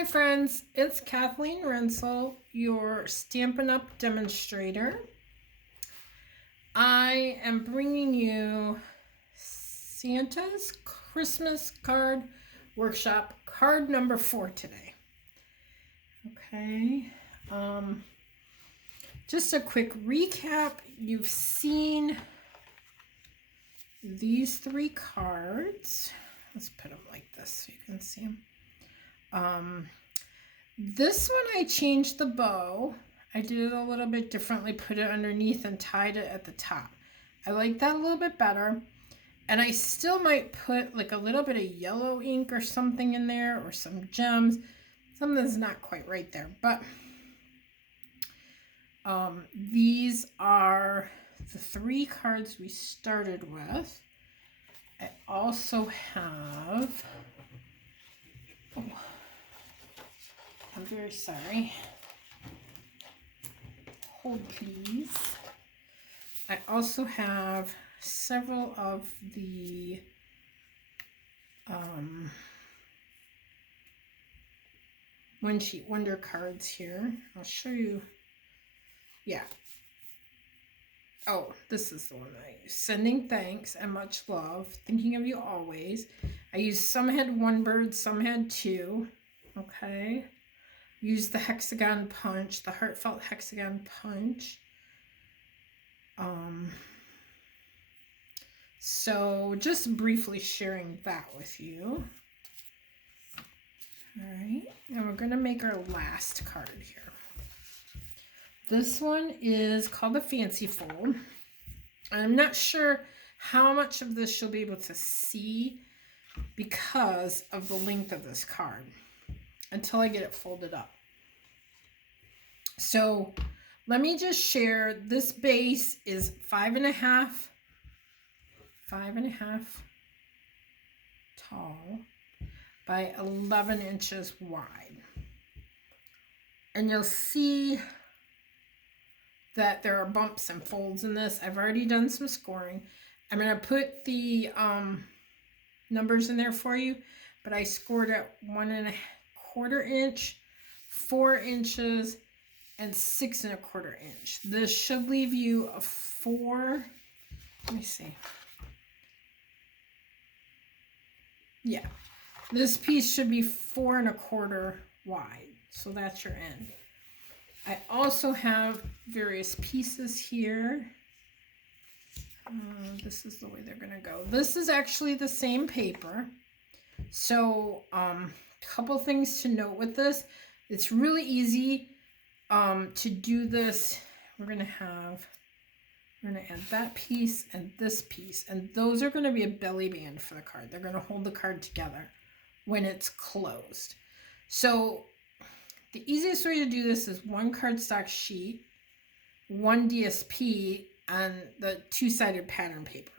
Hi friends, it's Kathleen Rensel, your Stampin' Up! Demonstrator. I am bringing you Santa's Christmas Card Workshop card number 4 today. Okay, just a quick recap. You've seen these 3 cards. Let's put them like this so you can see them. This one I changed the bow. I did it a little bit differently, put it underneath and tied it at the top. I like that a little bit better. And I still might put like a little bit of yellow ink or something in there, or some gems. Something's not quite right there, but these are the 3 cards we started with. I also have, I'm very sorry. Hold please. I also have several of the One Sheet Wonder cards here. I'll show you. Yeah. Oh, this is the one I use. Sending thanks and much love. Thinking of you always. I used, some had 1 bird, some had 2. Okay. Use the hexagon punch, the heartfelt hexagon punch. So just briefly sharing that with you. All right, and we're going to make our last card here. This one is called the Fancy Fold. I'm not sure how much of this you'll be able to see because of the length of this card until I get it folded up. So let me just share, this base is 5.5 tall by 11 inches wide. And you'll see that there are bumps and folds in this. I've already done some scoring. I'm going to put the numbers in there for you, but I scored at 1.25 inch, 4 inches, and 6.25 inch. This should leave you a 4. Let me see. Yeah, this piece should be 4.25 wide. So that's your end. I also have various pieces here. This is the way they're going to go. This is actually the same paper. So a couple things to note with this. It's really easy to do this. We're going to add that piece and this piece, and those are going to be a belly band for the card. They're going to hold the card together when it's closed. So the easiest way to do this is 1 cardstock sheet, 1 DSP, and the 2-sided pattern paper.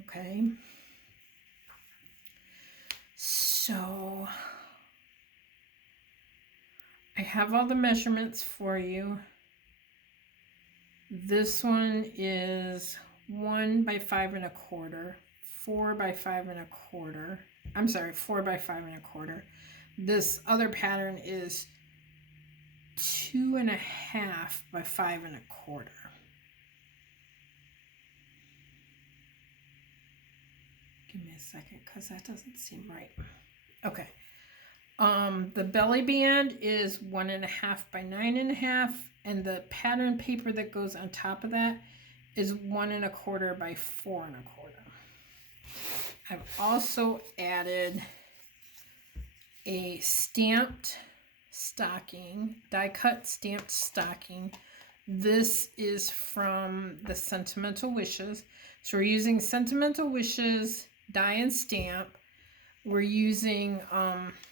Okay. So I have all the measurements for you. This one is 1 by 5.25, 4 by 5.25. I'm sorry, 4 by 5.25. This other pattern is 2.5 by 5.25. Give me a second, because that doesn't seem right. Okay. The belly band is 1.5 by 9.5, and the pattern paper that goes on top of that is 1.25 by 4.25. I've also added a stamped stocking, die cut stamped stocking. This is from the Sentimental Wishes. So we're using Sentimental Wishes die and stamp. We're using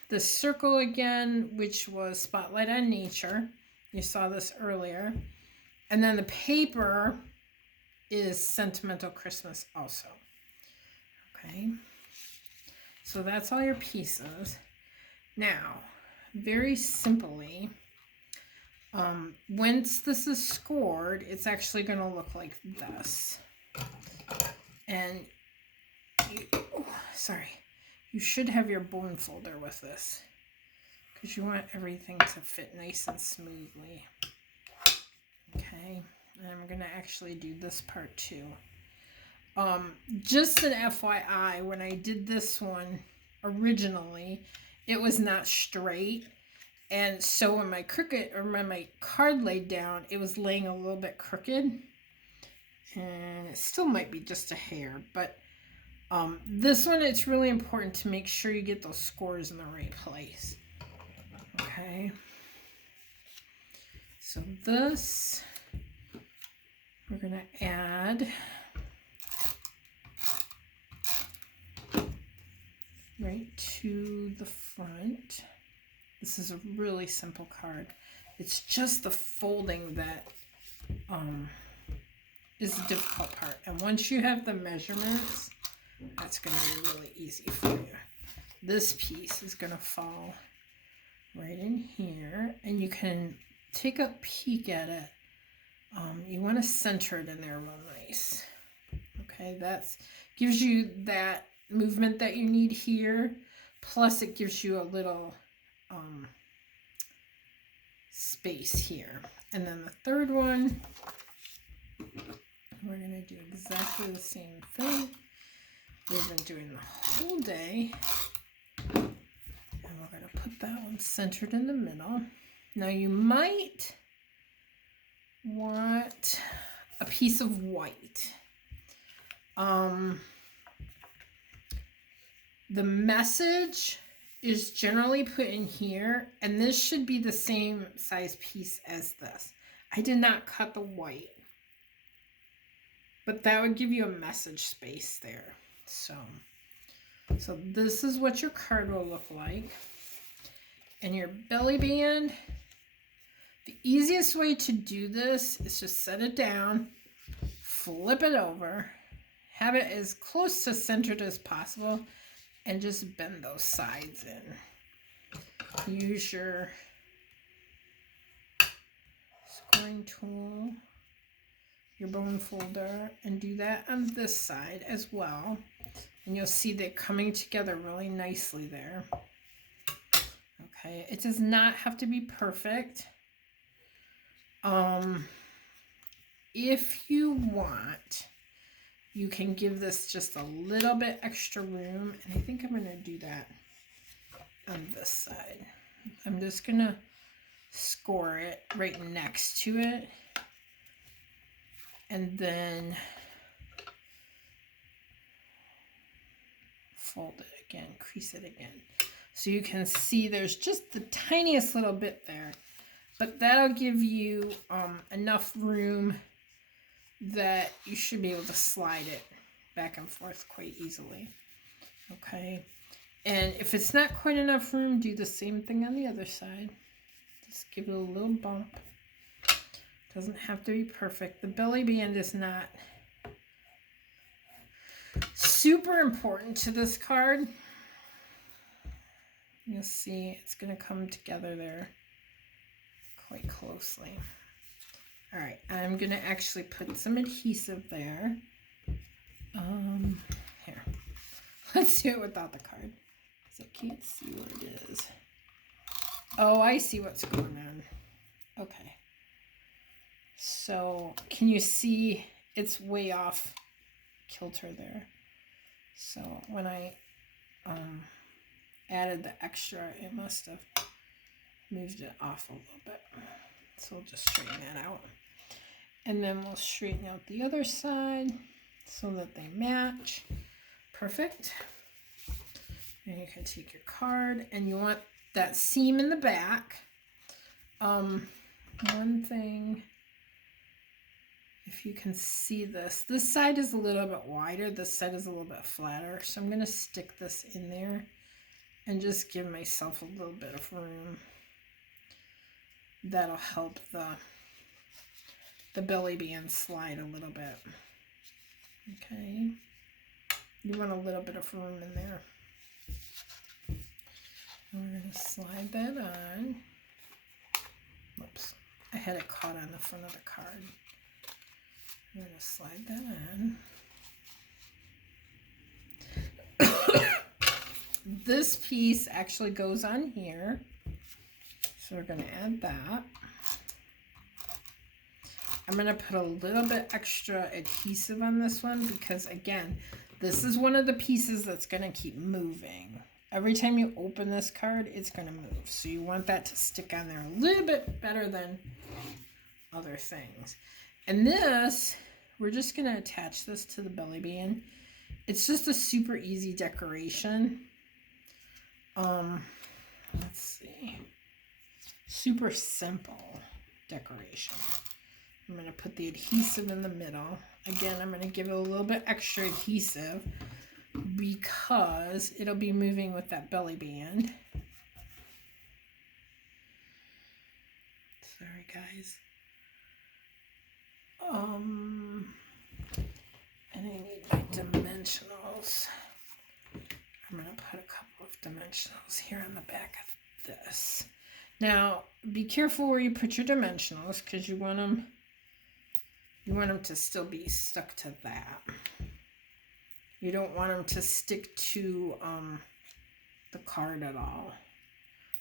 the circle again, which was Spotlight on Nature. You saw this earlier. And then the paper is Sentimental Christmas also. Okay. So that's all your pieces. Now, very simply, once this is scored, it's actually going to look like this. And, you should have your bone folder with this. because you want everything to fit nice and smoothly. Okay, and I'm going to actually do this part too. Just an FYI, when I did this one originally, it was not straight. And so when my my card laid down, it was laying a little bit crooked. And it still might be just a hair, but this one, it's really important to make sure you get those scores in the right place. Okay. So this, we're going to add right to the front. This is a really simple card. It's just the folding that is the difficult part. And once you have the measurements, that's going to be really easy for you. This piece is going to fall right in here, and you can take a peek at it. You want to center it in there real nice. Okay, that gives you that movement that you need here, plus it gives you a little space here. And then the third one, we're going to do exactly the same thing we've been doing the whole day. And we're going to put that one centered in the middle. Now you might want a piece of white. The message is generally put in here, and this should be the same size piece as this. I did not cut the white, but that would give you a message space there. So this is what your card will look like. And your belly band, the easiest way to do this is just set it down, flip it over, have it as close to centered as possible, and just bend those sides in. Use your scoring tool, your bone folder, and do that on this side as well. And you'll see they're coming together really nicely there. Okay, it does not have to be perfect. If you want, you can give this just a little bit extra room, and I think I'm going to do that on this side. I'm just going to score it right next to it, and then fold it again, crease it again. So you can see there's just the tiniest little bit there, but that'll give you enough room that you should be able to slide it back and forth quite easily. Okay, and if it's not quite enough room, do the same thing on the other side. Just give it a little bump. Doesn't have to be perfect. The belly band is not super important to this card. You'll see it's going to come together there quite closely. All right, I'm going to actually put some adhesive there. Here, let's do it without the card, because I can't see what it is. Oh, I see what's going on. Okay. So, can you see it's way off kilter there? So, when I added the extra, it must have moved it off a little bit. So we'll just straighten that out. And then we'll straighten out the other side so that they match. Perfect. And you can take your card, and you want that seam in the back. One thing, if you can see this side is a little bit wider, this side is a little bit flatter. So I'm going to stick this in there and just give myself a little bit of room. That'll help the belly band slide a little bit. Okay, you want a little bit of room in there. And we're going to slide that on. Whoops, I had it caught on the front of the card. I'm going to slide that on. This piece actually goes on here. So we're going to add that. I'm going to put a little bit extra adhesive on this one because, again, this is one of the pieces that's going to keep moving. Every time you open this card, it's going to move. So you want that to stick on there a little bit better than other things. And this, we're just going to attach this to the belly band. It's just a super easy decoration. Let's see. Super simple decoration. I'm going to put the adhesive in the middle. Again, I'm going to give it a little bit extra adhesive because it'll be moving with that belly band. Sorry, guys. And I need my dimensionals. I'm going to put a couple of dimensionals here on the back of this. Now, be careful where you put your dimensionals because you want them to still be stuck to that. You don't want them to stick to the card at all.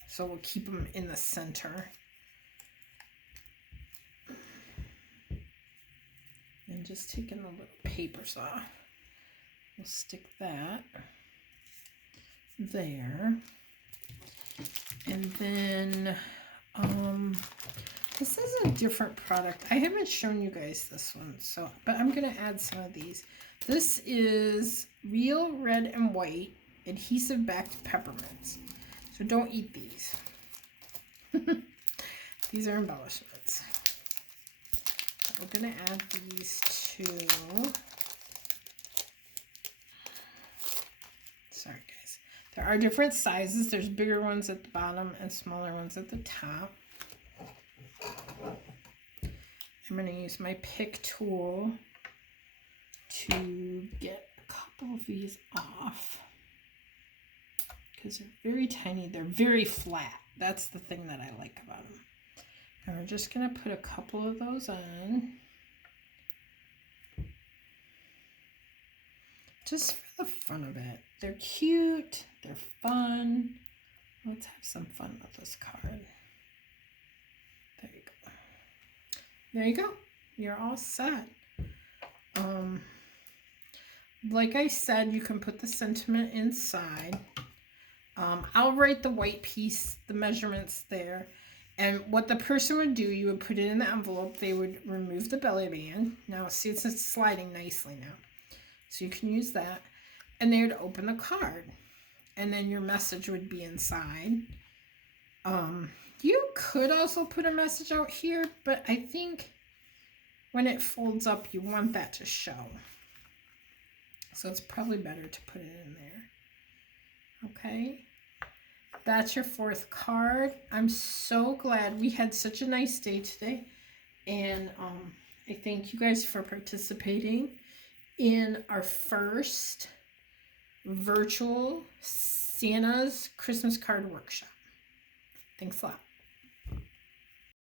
So we'll keep them in the center. And just taking the little papers off. We'll stick that there. And then this is a different product. I haven't shown you guys this one, but I'm going to add some of these. This is Real Red and White Adhesive Backed Peppermints. So don't eat these. These are embellishments. We're going to add these to... Sorry, guys. There are different sizes. There's bigger ones at the bottom and smaller ones at the top. I'm going to use my pick tool to get a couple of these off because they're very tiny. They're very flat. That's the thing that I like about them. And we're just going to put a couple of those on. Just for the fun of it. They're cute. They're fun. Let's have some fun with this card. There you go. There you go. You're all set. Like I said, you can put the sentiment inside. I'll write the white piece, the measurements there. And what the person would do, you would put it in the envelope. They would remove the belly band. Now, see, it's sliding nicely now. So you can use that. And they would open the card. And then your message would be inside. You could also put a message out here, but I think when it folds up, you want that to show. So it's probably better to put it in there. Okay. That's your fourth card. I'm so glad we had such a nice day today. And I thank you guys for participating in our first virtual Santa's Christmas card workshop. Thanks a lot.